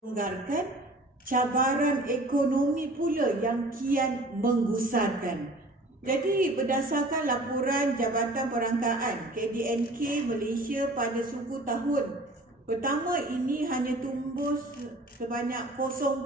Menganggarkan cabaran ekonomi pula yang kian menggusarkan. Jadi berdasarkan laporan Jabatan Perangkaan KDNK Malaysia pada suku tahun pertama ini hanya tumbuh sebanyak 0.7%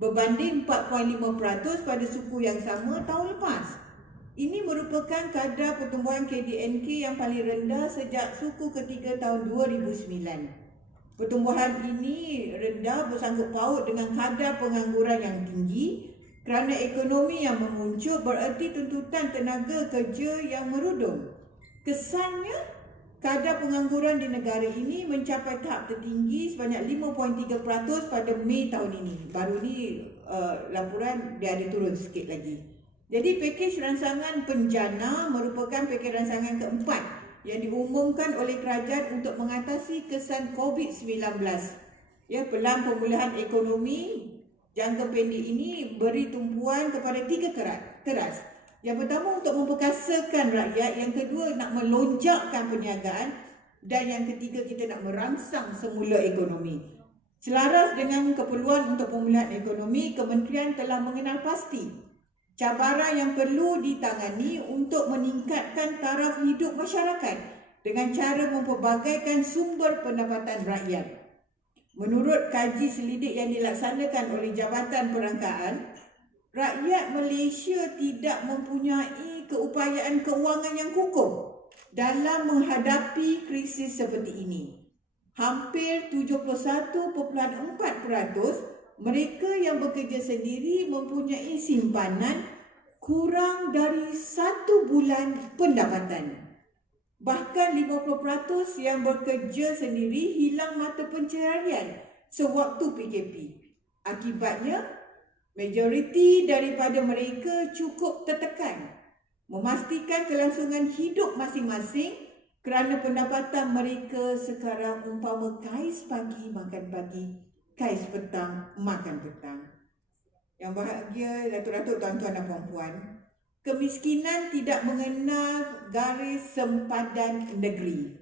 berbanding 4.5% pada suku yang sama tahun lepas. Ini merupakan kadar pertumbuhan KDNK yang paling rendah sejak suku ketiga tahun 2009. Pertumbuhan ini rendah bersangkut paut dengan kadar pengangguran yang tinggi kerana ekonomi yang menguncup bererti tuntutan tenaga kerja yang merudum. Kesannya, kadar pengangguran di negara ini mencapai tahap tertinggi sebanyak 5.3% pada Mei tahun ini. Baru ni laporan dia ada turun sikit lagi. Jadi pakej rangsangan penjana merupakan pakej rangsangan keempat yang diumumkan oleh kerajaan untuk mengatasi kesan COVID-19. Ya, pelan pemulihan ekonomi jangka pendek ini beri tumpuan kepada tiga teras. Yang pertama untuk memperkasakan rakyat, yang kedua nak melonjakkan perniagaan, dan yang ketiga kita nak merangsang semula ekonomi. Selaras dengan keperluan untuk pemulihan ekonomi, kementerian telah mengenal pasti cabaran yang perlu ditangani untuk meningkatkan taraf hidup masyarakat dengan cara memperbagaikan sumber pendapatan rakyat. Menurut kaji selidik yang dilaksanakan oleh Jabatan Perangkaan, rakyat Malaysia tidak mempunyai keupayaan kewangan yang kukuh dalam menghadapi krisis seperti ini. Hampir 71.4% mereka yang bekerja sendiri mempunyai simpanan kurang dari 1 bulan pendapatan. Bahkan 50% yang bekerja sendiri hilang mata pencaharian sewaktu PKP. Akibatnya, majoriti daripada mereka cukup tertekan memastikan kelangsungan hidup masing-masing kerana pendapatan mereka sekarang umpama kais pagi makan pagi, kais petang makan petang. Yang bahagia datuk-datuk, tuan-tuan dan puan-puan, kemiskinan tidak mengenal garis sempadan negeri,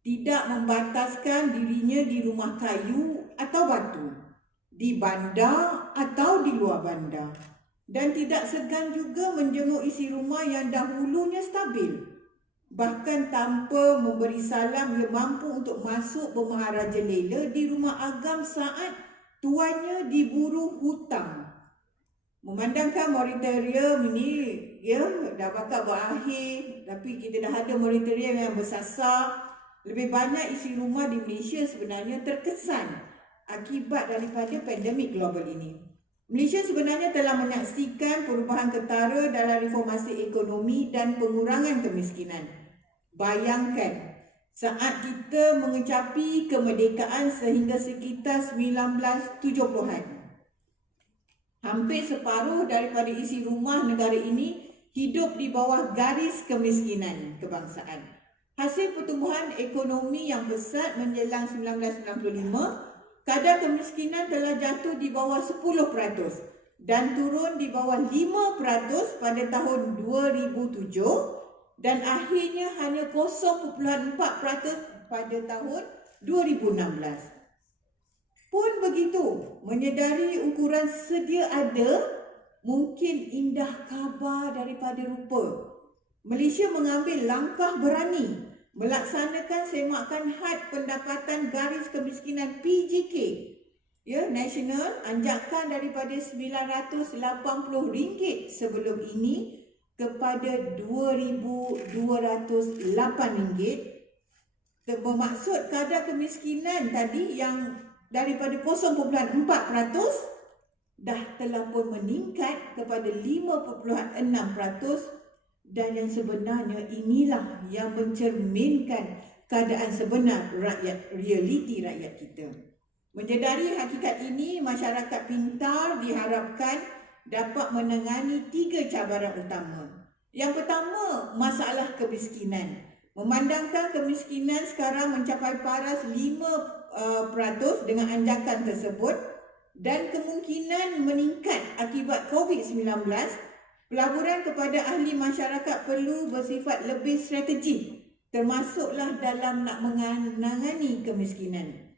tidak membataskan dirinya di rumah kayu atau batu, di bandar atau di luar bandar, dan tidak segan juga menjenguk isi rumah yang dahulunya stabil. Bahkan tanpa memberi salam, ia mampu untuk masuk bermaharajalela di rumah agam saat tuannya diburu hutang. Memandangkan moratorium ini dah bakal berakhir, tapi kita dah ada moratorium yang bersasar, lebih banyak isi rumah di Malaysia sebenarnya terkesan akibat daripada pandemik global ini. Malaysia sebenarnya telah menyaksikan perubahan ketara dalam reformasi ekonomi dan pengurangan kemiskinan. Bayangkan, saat kita mengecapi kemerdekaan sehingga sekitar 1970-an, hampir separuh daripada isi rumah negara ini hidup di bawah garis kemiskinan kebangsaan. Hasil pertumbuhan ekonomi yang pesat menjelang 1995, kadar kemiskinan telah jatuh di bawah 10% dan turun di bawah 5% pada tahun 2007 dan akhirnya hanya 0.4% pada tahun 2016. Pun begitu, menyedari ukuran sedia ada, mungkin indah khabar daripada rupa. Malaysia mengambil langkah berani melaksanakan semakan had pendapatan garis kemiskinan PGK, nasional, anjakan daripada RM980 sebelum ini kepada RM2,208. Bermaksud kadar kemiskinan tadi yang daripada 0.4% dah telah pun meningkat kepada 5.6%, dan yang sebenarnya inilah yang mencerminkan keadaan sebenar rakyat, realiti rakyat kita. Menyedari hakikat ini, masyarakat pintar diharapkan dapat menangani 3 cabaran utama. Yang pertama, masalah kemiskinan. Memandangkan kemiskinan sekarang mencapai paras 5% dengan anjakan tersebut dan kemungkinan meningkat akibat COVID-19, pelaburan kepada ahli masyarakat perlu bersifat lebih strategik, termasuklah dalam nak menangani kemiskinan.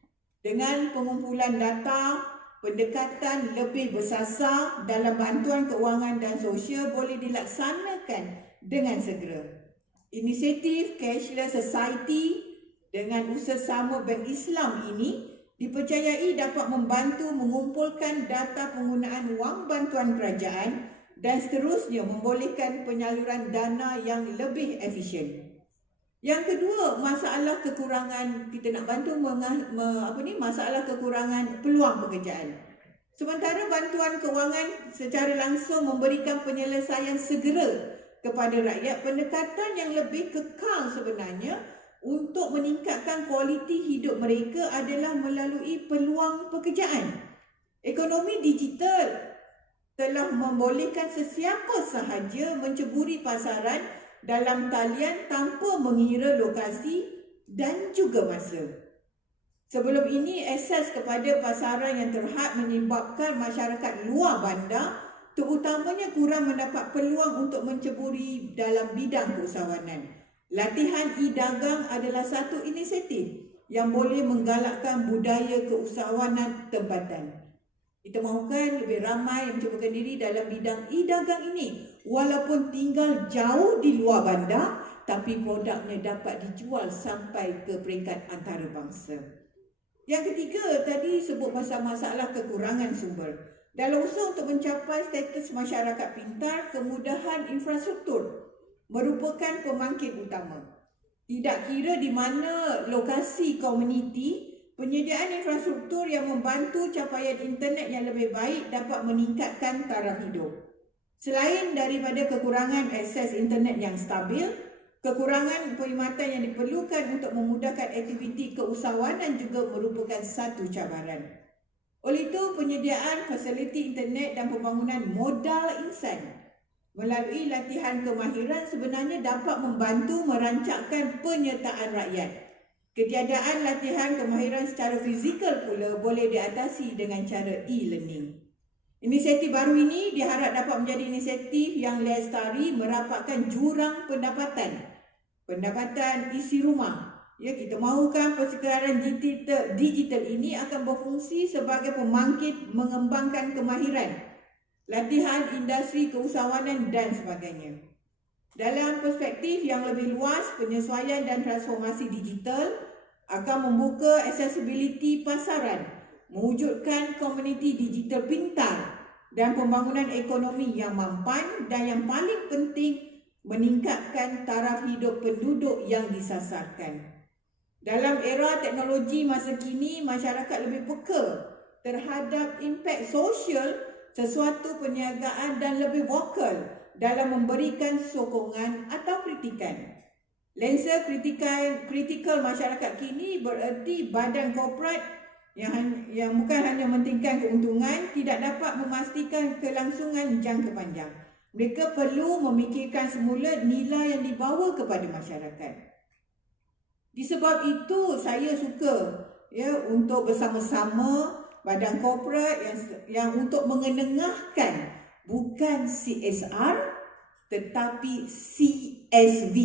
Dengan pengumpulan data, pendekatan lebih bersasar dalam bantuan keuangan dan sosial boleh dilaksanakan dengan segera. Inisiatif Cashless Society dengan usaha sama Bank Islam ini dipercayai dapat membantu mengumpulkan data penggunaan wang bantuan kerajaan dan seterusnya membolehkan penyaluran dana yang lebih efisien. Yang kedua, masalah kekurangan, kita nak bantu masalah kekurangan peluang pekerjaan. Sementara bantuan kewangan secara langsung memberikan penyelesaian segera kepada rakyat, pendekatan yang lebih kekal sebenarnya untuk meningkatkan kualiti hidup mereka adalah melalui peluang pekerjaan. Ekonomi digital telah membolehkan sesiapa sahaja menceburi pasaran dalam talian tanpa mengira lokasi dan juga masa. Sebelum ini, akses kepada pasaran yang terhad menyebabkan masyarakat luar bandar terutamanya kurang mendapat peluang untuk menceburi dalam bidang keusahawanan. Latihan e-dagang adalah satu inisiatif yang boleh menggalakkan budaya keusahawanan tempatan. Kita mahukan lebih ramai yang mencubakan diri dalam bidang e-dagang ini. Walaupun tinggal jauh di luar bandar, tapi produknya dapat dijual sampai ke peringkat antarabangsa. Yang ketiga, tadi sebut pasal masalah kekurangan sumber. Dalam usaha untuk mencapai status masyarakat pintar, kemudahan infrastruktur merupakan pembangkit utama. Tidak kira di mana lokasi komuniti, penyediaan infrastruktur yang membantu capaian internet yang lebih baik dapat meningkatkan taraf hidup. Selain daripada kekurangan akses internet yang stabil, kekurangan perkhidmatan yang diperlukan untuk memudahkan aktiviti keusahawanan juga merupakan satu cabaran. Oleh itu, penyediaan fasiliti internet dan pembangunan modal insan melalui latihan kemahiran sebenarnya dapat membantu merancangkan penyertaan rakyat. Ketiadaan latihan kemahiran secara fizikal pula boleh diatasi dengan cara e-learning. Inisiatif baru ini diharap dapat menjadi inisiatif yang lestari merapatkan jurang pendapatan isi rumah. Ya, kita mahukan persekitaran digital ini akan berfungsi sebagai pembangkit mengembangkan kemahiran, latihan industri keusahawanan dan sebagainya. Dalam perspektif yang lebih luas, penyesuaian dan transformasi digital akan membuka accessibility pasaran, mewujudkan komuniti digital pintar dan pembangunan ekonomi yang mampan dan yang paling penting meningkatkan taraf hidup penduduk yang disasarkan. Dalam era teknologi masa kini, masyarakat lebih peka terhadap impak sosial sesuatu perniagaan dan lebih vokal dalam memberikan sokongan atau kritikan. Lensa kritikal masyarakat kini bererti badan korporat yang bukan hanya mementingkan keuntungan, tidak dapat memastikan kelangsungan jangka panjang. Mereka perlu memikirkan semula nilai yang dibawa kepada masyarakat. Disebab itu saya suka untuk bersama-sama badan korporat yang untuk mengenengahkan bukan CSR tetapi CSV,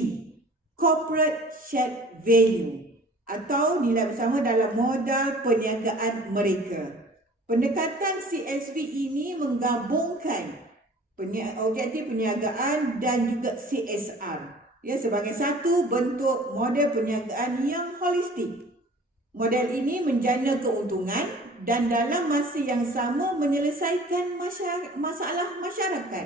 Corporate Shared Value, atau nilai bersama dalam modal perniagaan mereka. Pendekatan CSV ini menggabungkan objektif perniagaan dan juga CSR sebagai satu bentuk model perniagaan yang holistik. Model ini menjana keuntungan dan dalam masa yang sama menyelesaikan masalah masyarakat.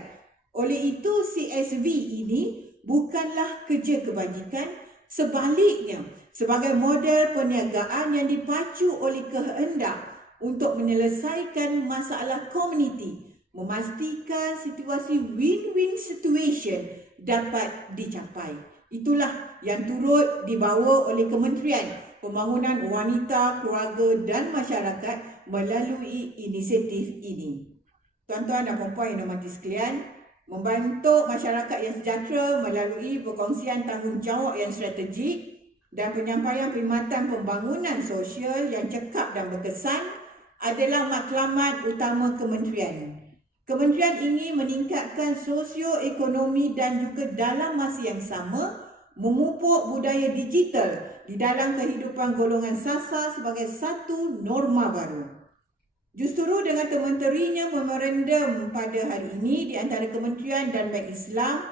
Oleh itu, CSV ini bukanlah kerja kebajikan, sebaliknya sebagai model perniagaan yang dipacu oleh kehendak untuk menyelesaikan masalah komuniti, memastikan situasi win-win situation dapat dicapai. Itulah yang turut dibawa oleh Kementerian Pembangunan Wanita, Keluarga dan Masyarakat melalui inisiatif ini. Tuan-tuan dan puan-puan yang dirahmati sekalian, membantu masyarakat yang sejahtera melalui perkongsian tanggungjawab yang strategik dan penyampaian perkhidmatan pembangunan sosial yang cekap dan berkesan adalah matlamat utama kementerian. Kementerian ingin meningkatkan sosioekonomi dan juga dalam masa yang sama memupuk budaya digital di dalam kehidupan golongan sasar sebagai satu norma baru. Justru dengan kementerinya memorandum pada hari ini di antara kementerian dan Bank Islam,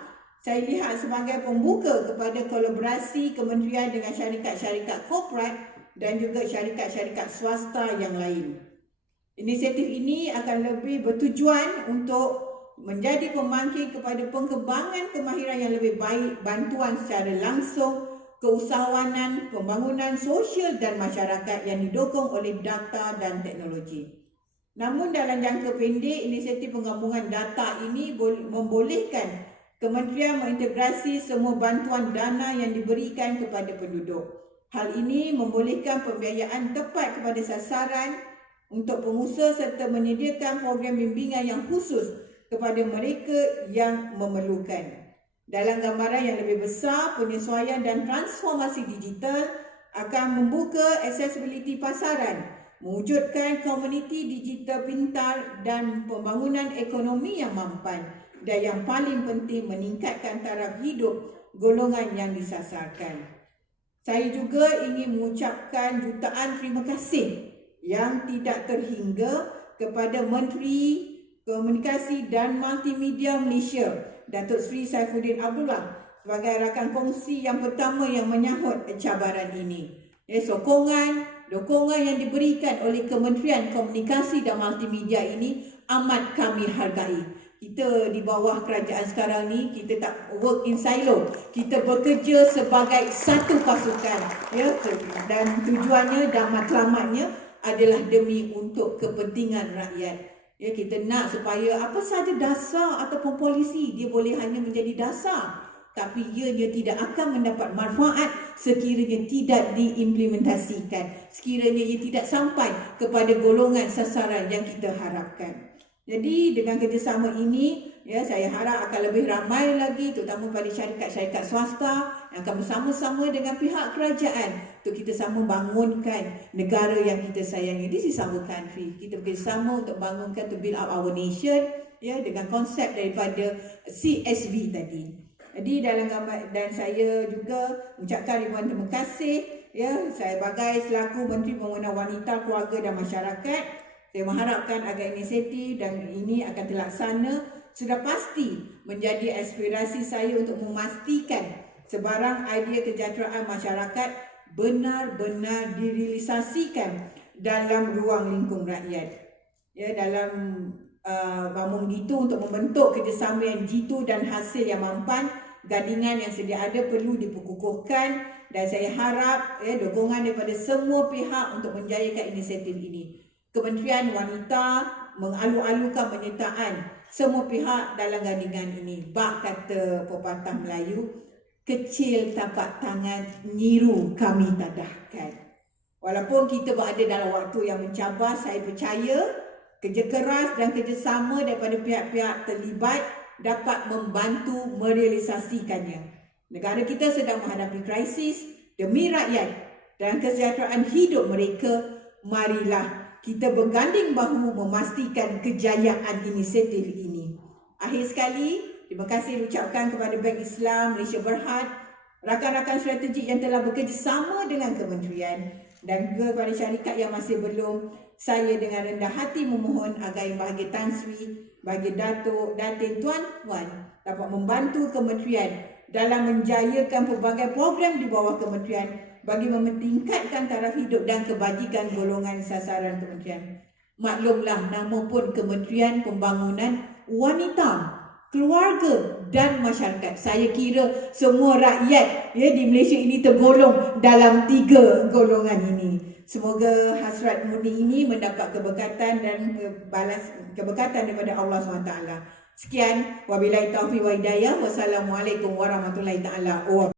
saya lihat sebagai pembuka kepada kolaborasi kementerian dengan syarikat-syarikat korporat dan juga syarikat-syarikat swasta yang lain. Inisiatif ini akan lebih bertujuan untuk menjadi pembangkit kepada pengembangan kemahiran yang lebih baik, bantuan secara langsung, keusahawanan, pembangunan sosial dan masyarakat yang didukung oleh data dan teknologi. Namun dalam jangka pendek, inisiatif penggabungan data ini membolehkan kementerian mengintegrasi semua bantuan dana yang diberikan kepada penduduk. Hal ini membolehkan pembiayaan tepat kepada sasaran untuk pengusaha serta menyediakan program bimbingan yang khusus kepada mereka yang memerlukan. Dalam gambaran yang lebih besar, penyesuaian dan transformasi digital akan membuka accessibility pasaran, mewujudkan komuniti digital pintar dan pembangunan ekonomi yang mampan, dan yang paling penting meningkatkan taraf hidup golongan yang disasarkan. Saya juga ingin mengucapkan jutaan terima kasih yang tidak terhingga kepada Menteri Komunikasi dan Multimedia Malaysia, Datuk Seri Saifuddin Abdullah, sebagai rakan kongsi yang pertama yang menyahut cabaran ini. Dokongan yang diberikan oleh Kementerian Komunikasi dan Multimedia ini amat kami hargai. Kita di bawah kerajaan sekarang ni, kita tak work in silo. Kita bekerja sebagai satu pasukan, ya, dan tujuannya dan matlamatnya adalah demi untuk kepentingan rakyat. Ya, kita nak supaya apa sahaja dasar ataupun polisi dia boleh hanya menjadi dasar, tapi ianya tidak akan mendapat manfaat sekiranya tidak diimplementasikan, sekiranya ia tidak sampai kepada golongan sasaran yang kita harapkan. Jadi dengan kerjasama ini, ya, saya harap akan lebih ramai lagi, terutama pada syarikat-syarikat swasta yang akan bersama-sama dengan pihak kerajaan untuk kita sama bangunkan negara yang kita sayangi. This is our country. Kita bersama untuk bangunkan, to build up our nation, ya, dengan konsep daripada CSV tadi. Jadi dalam gambar, dan saya juga mengucapkan ribuan terima kasih, ya, saya sebagai selaku Menteri Pembangunan Wanita, Keluarga dan Masyarakat, saya mengharapkan agar inisiatif dan ini akan terlaksana. Sudah pasti menjadi aspirasi saya untuk memastikan sebarang idea kesejahteraan masyarakat benar-benar direalisasikan dalam ruang lingkup rakyat. Ya, dalam namun begitu, untuk membentuk kerjasama yang jitu dan hasil yang mampan, gandingan yang sedia ada perlu diperkukuhkan, dan saya harap, ya, dukungan daripada semua pihak untuk menjayakan inisiatif ini. Kementerian Wanita mengalu-alukan penyertaan semua pihak dalam gandingan ini. Bak kata pepatah Melayu, kecil tapak tangan, nyiru kami tadahkan. Walaupun kita berada dalam waktu yang mencabar, saya percaya kerja keras dan kerjasama daripada pihak-pihak terlibat dapat membantu merealisasikannya. Negara kita sedang menghadapi krisis. Demi rakyat dan kesejahteraan hidup mereka, marilah kita berganding bahu memastikan kejayaan inisiatif ini. Akhir sekali, terima kasih diucapkan kepada Bank Islam Malaysia Berhad, rakan-rakan strategik yang telah bekerjasama dengan kementerian, dan juga kepada syarikat yang masih belum. Saya dengan rendah hati memohon agar Yang Berbahagia Tan Sri, bagi Datuk, Datin, Tuan-Tuan dapat membantu kementerian dalam menjayakan pelbagai program di bawah kementerian bagi meningkatkan taraf hidup dan kebajikan golongan sasaran kementerian. Maklumlah, nama pun Kementerian Pembangunan Wanita, Keluarga dan Masyarakat. Saya kira semua rakyat, ya, di Malaysia ini tergolong dalam 3 golongan ini. Semoga hasrat murni ini mendapat keberkatan dan keberkatan daripada Allah SWT. Sekian, wabillahi taufiq wa hidayah. Wassalamualaikum warahmatullahi taala wabarakatuh.